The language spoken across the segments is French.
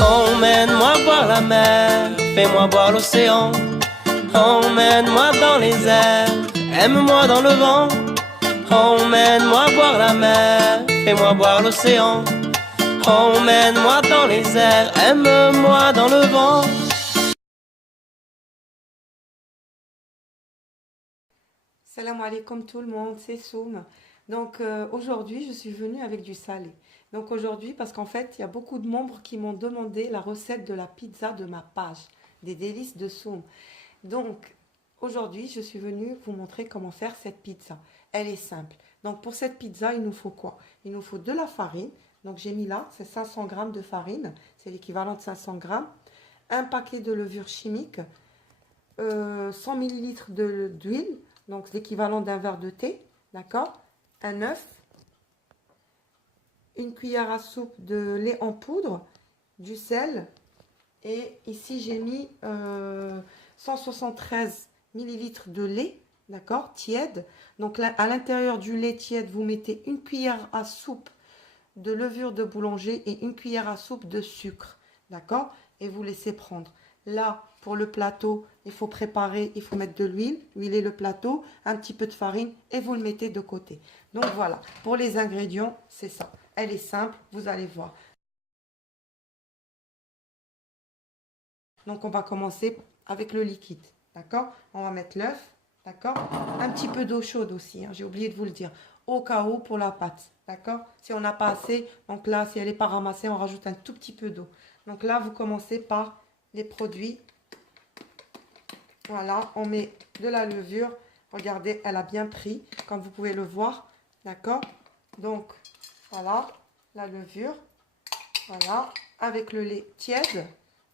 Emmène-moi voir la mer, fais-moi voir l'océan. Emmène-moi dans les airs, aime-moi dans le vent. Emmène-moi voir la mer, fais-moi voir l'océan. Emmène-moi dans les airs, aime-moi dans le vent. Salam alaikum tout le monde, c'est Soum. Donc aujourd'hui, je suis venue avec du salé. Donc aujourd'hui, parce qu'en fait, il y a beaucoup de membres qui m'ont demandé la recette de la pizza de ma page, des délices de Soum. Donc aujourd'hui, je suis venue vous montrer comment faire cette pizza. Elle est simple. Donc pour cette pizza, il nous faut quoi? Il nous faut de la farine. Donc j'ai mis là, c'est 500 grammes de farine, c'est l'équivalent de 500 grammes. Un paquet de levure chimique, 100 millilitres d'huile, donc l'équivalent d'un verre de thé, d'accord? Un œuf, une cuillère à soupe de lait en poudre, du sel, et ici j'ai mis 173 millilitres de lait, d'accord, tiède. Donc là, à l'intérieur du lait tiède, vous mettez une cuillère à soupe de levure de boulanger et une cuillère à soupe de sucre, d'accord? Et vous laissez prendre. Là, pour le plateau, il faut préparer, il faut mettre de l'huile, huiler le plateau, un petit peu de farine et vous le mettez de côté. Donc voilà, pour les ingrédients, c'est ça. Elle est simple, vous allez voir. Donc on va commencer avec le liquide, d'accord? On va mettre l'œuf, d'accord? Un petit peu d'eau chaude aussi, hein, j'ai oublié de vous le dire, au cas où pour la pâte, d'accord? Si on n'a pas assez, donc là, si elle n'est pas ramassée, on rajoute un tout petit peu d'eau. Donc là, vous commencez par les produits. Voilà, on met de la levure. Regardez, elle a bien pris, comme vous pouvez le voir, d'accord? Donc, voilà, la levure, voilà, avec le lait tiède,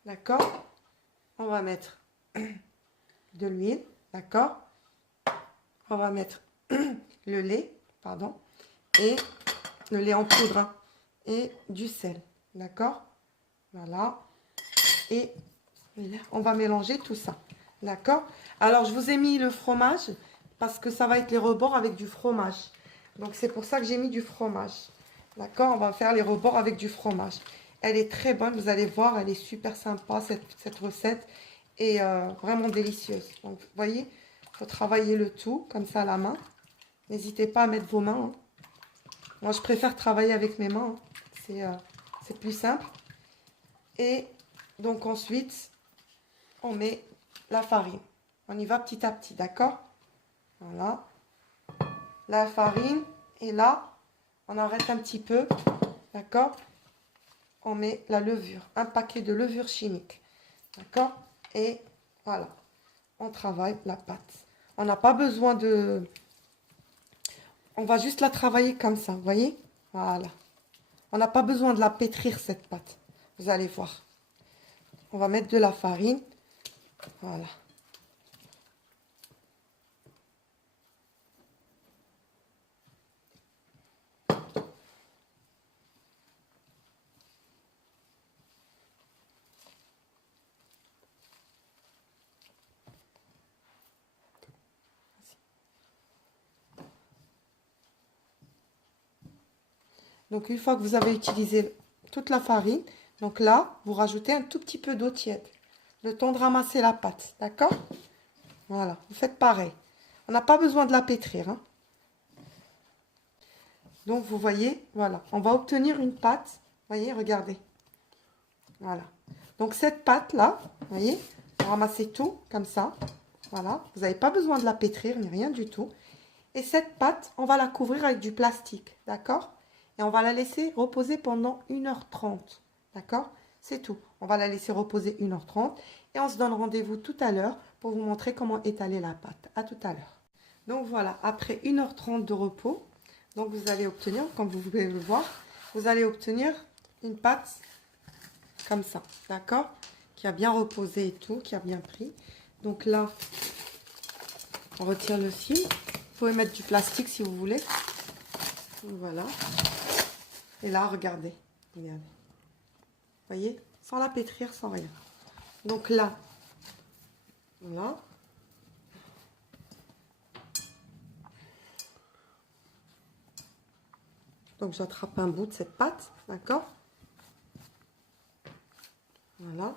d'accord? On va mettre de l'huile, d'accord? On va mettre le lait, pardon, et le lait en poudre, hein, et du sel, d'accord? Voilà, et là, on va mélanger tout ça, d'accord? Alors, je vous ai mis le fromage parce que ça va être les rebords avec du fromage. Donc, c'est pour ça que j'ai mis du fromage, d'accord? On va faire les rebords avec du fromage. Elle est très bonne, vous allez voir, elle est super sympa, cette recette, et vraiment délicieuse. Donc, vous voyez, il faut travailler le tout, comme ça, à la main. N'hésitez pas à mettre vos mains, hein. Moi, je préfère travailler avec mes mains, hein. C'est plus simple. Et donc, ensuite, on met la farine. On y va petit à petit, d'accord? Voilà. La farine, et là, on arrête un petit peu, d'accord? On met la levure, un paquet de levure chimique, d'accord? Et voilà, on travaille la pâte. On n'a pas besoin de... On va juste la travailler comme ça, vous voyez? Voilà. On n'a pas besoin de la pétrir, cette pâte. Vous allez voir. On va mettre de la farine. Voilà. Donc, une fois que vous avez utilisé toute la farine, donc là, vous rajoutez un tout petit peu d'eau tiède. Le temps de ramasser la pâte, d'accord? Voilà, vous faites pareil. On n'a pas besoin de la pétrir, hein. Donc, vous voyez, voilà, on va obtenir une pâte. Vous voyez, regardez. Voilà. Donc, cette pâte-là, vous voyez, vous ramassez tout comme ça. Voilà, vous n'avez pas besoin de la pétrir, ni rien du tout. Et cette pâte, on va la couvrir avec du plastique, d'accord? Et on va la laisser reposer pendant 1h30, d'accord? C'est tout. On va la laisser reposer 1h30 et on se donne rendez-vous tout à l'heure pour vous montrer comment étaler la pâte. À tout à l'heure. Donc voilà, après 1h30 de repos, donc vous allez obtenir, comme vous pouvez le voir, vous allez obtenir une pâte comme ça, d'accord? Qui a bien reposé et tout, qui a bien pris. Donc là, on retire le fil. Vous pouvez mettre du plastique si vous voulez. Voilà. Et là, regardez. Regardez. Vous voyez? Sans la pétrir, sans rien. Donc là, voilà. Donc j'attrape un bout de cette pâte, d'accord? Voilà.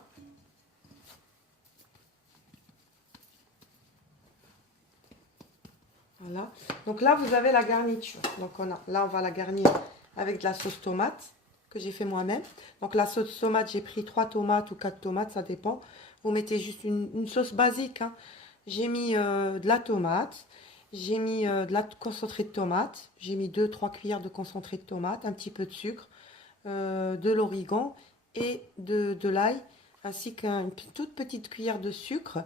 Voilà. Donc là, vous avez la garniture. Donc là, on va la garnir avec de la sauce tomate que j'ai fait moi-même. Donc la sauce tomate, j'ai pris 3 tomates ou 4 tomates, ça dépend. Vous mettez juste une sauce basique, hein. J'ai mis de la tomate, j'ai mis de la concentré de tomate, j'ai mis 2-3 cuillères de concentré de tomate, un petit peu de sucre, de l'origan et de l'ail, ainsi qu'une toute petite cuillère de sucre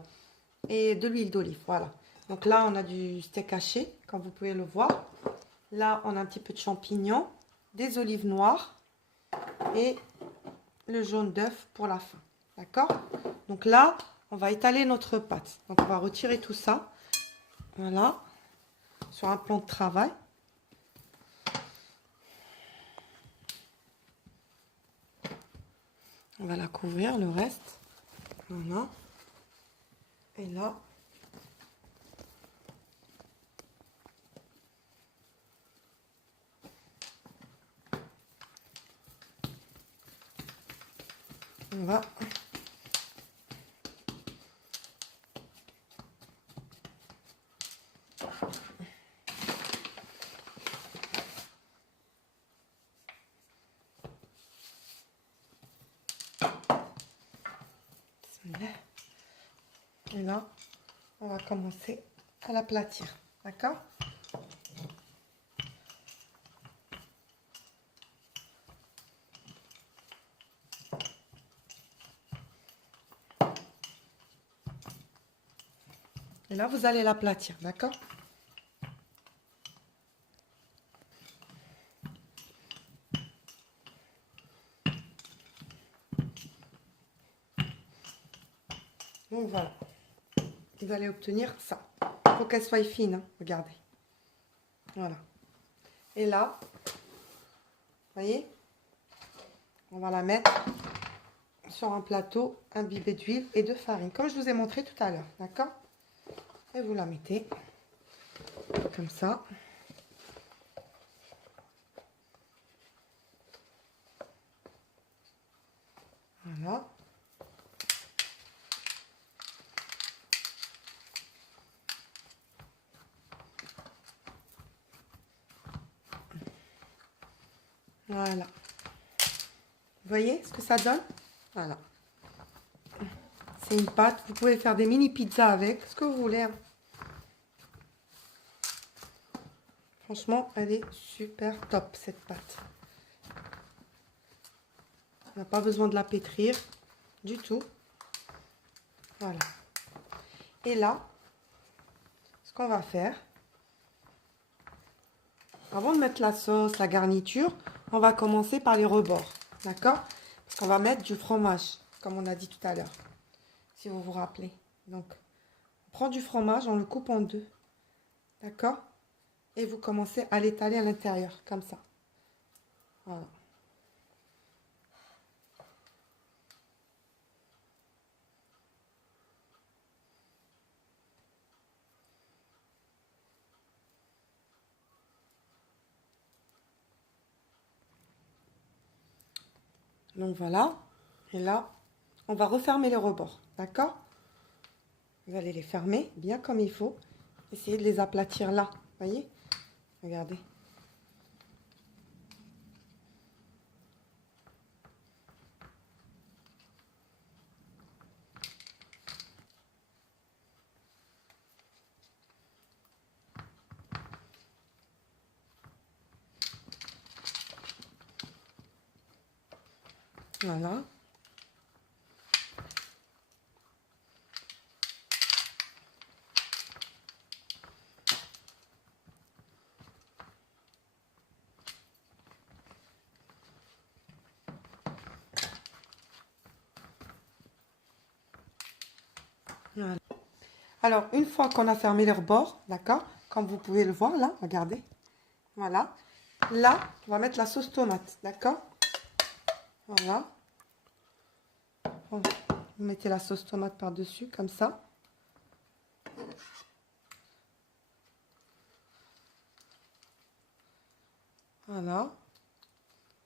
et de l'huile d'olive. Voilà. Donc là, on a du steak haché, comme vous pouvez le voir. Là, on a un petit peu de champignons, des olives noires et le jaune d'œuf pour la fin. D'accord? Donc là, on va étaler notre pâte. Donc on va retirer tout ça. Voilà. Sur un plan de travail. On va la couvrir, le reste. Voilà. Et là, on va et là, on va commencer à l'aplatir. D'accord? Et là, vous allez l'aplatir. D'accord? Donc voilà. Vous allez obtenir ça. Il faut qu'elle soit fine, hein. Regardez. Voilà. Et là, vous voyez, on va la mettre sur un plateau imbibé d'huile et de farine, comme je vous ai montré tout à l'heure. D'accord? Et vous la mettez comme ça. Voilà. Voilà. Vous voyez ce que ça donne? Voilà. C'est une pâte. Vous pouvez faire des mini pizzas avec, ce que vous voulez, hein. Franchement, elle est super top, cette pâte. On n'a pas besoin de la pétrir du tout. Voilà. Et là, ce qu'on va faire, avant de mettre la sauce, la garniture, on va commencer par les rebords. D'accord? Parce qu'on va mettre du fromage, comme on a dit tout à l'heure. Si vous vous rappelez. Donc, on prend du fromage, on le coupe en deux. D'accord? Et vous commencez à l'étaler à l'intérieur, comme ça. Voilà. Donc voilà. Et là, on va refermer les rebords. D'accord? Vous allez les fermer bien comme il faut. Essayez de les aplatir là. Vous voyez? Regardez. Voilà. Voilà. Alors, une fois qu'on a fermé les rebords, d'accord, comme vous pouvez le voir là, regardez. Voilà. Là, on va mettre la sauce tomate, d'accord? Voilà. Vous mettez la sauce tomate par-dessus, comme ça. Voilà.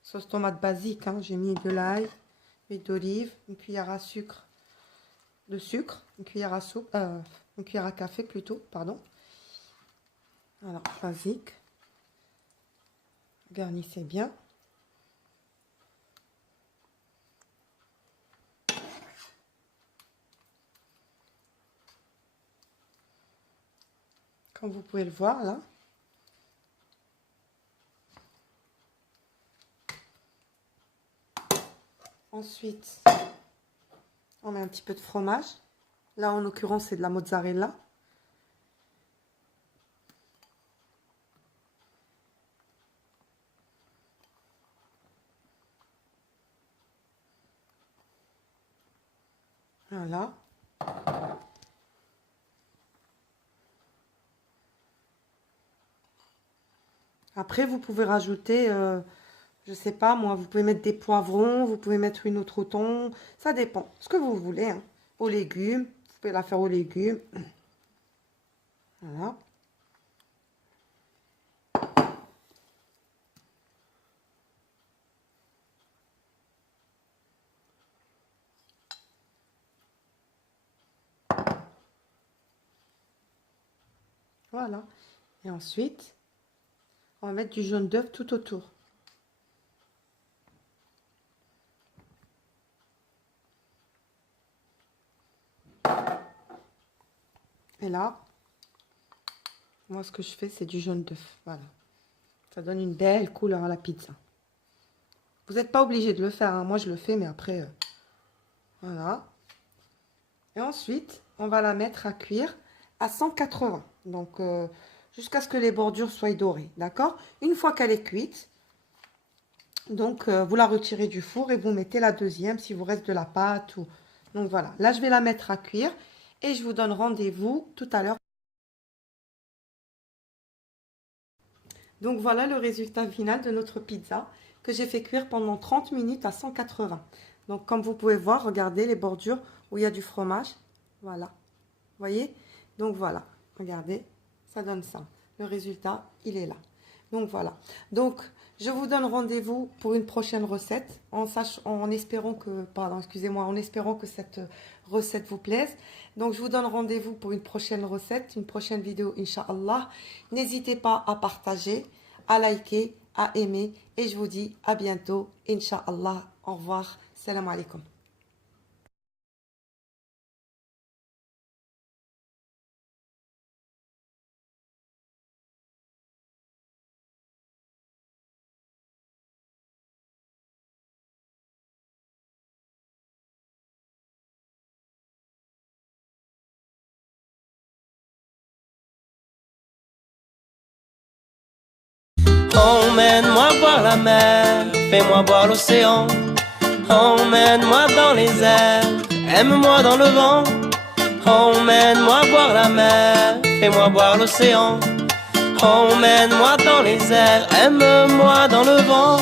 Sauce tomate basique, hein. J'ai mis de l'ail, Huile d'olive, une cuillère à sucre, de sucre, une cuillère à soupe, une cuillère à café plutôt, pardon. Alors, basique. Garnissez bien. Comme vous pouvez le voir là. Ensuite, on met un petit peu de fromage. Là, en l'occurrence, c'est de la mozzarella. Voilà. Après, vous pouvez rajouter, je sais pas moi, vous pouvez mettre des poivrons, vous pouvez mettre une autre thon, ça dépend, ce que vous voulez, hein. Aux légumes, vous pouvez la faire aux légumes. Voilà. Voilà. Et ensuite, on va mettre du jaune d'œuf tout autour. Et là, moi, ce que je fais, c'est du jaune d'œuf. Voilà. Ça donne une belle couleur à la pizza. Vous n'êtes pas obligé de le faire, hein. Moi, je le fais, mais après, voilà. Et ensuite, on va la mettre à cuire à 180. Donc, jusqu'à ce que les bordures soient dorées. D'accord? Une fois qu'elle est cuite, donc, vous la retirez du four et vous mettez la deuxième s'il vous reste de la pâte. Ou... Donc, voilà. Là, je vais la mettre à cuire et je vous donne rendez-vous tout à l'heure. Donc, voilà le résultat final de notre pizza que j'ai fait cuire pendant 30 minutes à 180. Donc, comme vous pouvez voir, regardez les bordures où il y a du fromage. Voilà. Vous voyez? Donc, voilà. Regardez, ça donne ça. Le résultat, il est là. Donc, voilà. Donc, je vous donne rendez-vous pour une prochaine recette, en espérant que, pardon, excusez-moi, en espérant que cette recette vous plaise. Donc, je vous donne rendez-vous pour une prochaine recette, une prochaine vidéo, Inch'Allah. N'hésitez pas à partager, à liker, à aimer. Et je vous dis à bientôt, Inch'Allah. Au revoir. Salam alaikum. Emmène-moi voir la mer, fais-moi voir l'océan. Emmène-moi dans les airs, aime-moi dans le vent. Emmène-moi voir la mer, fais-moi voir l'océan. Emmène-moi dans les airs, aime-moi dans le vent.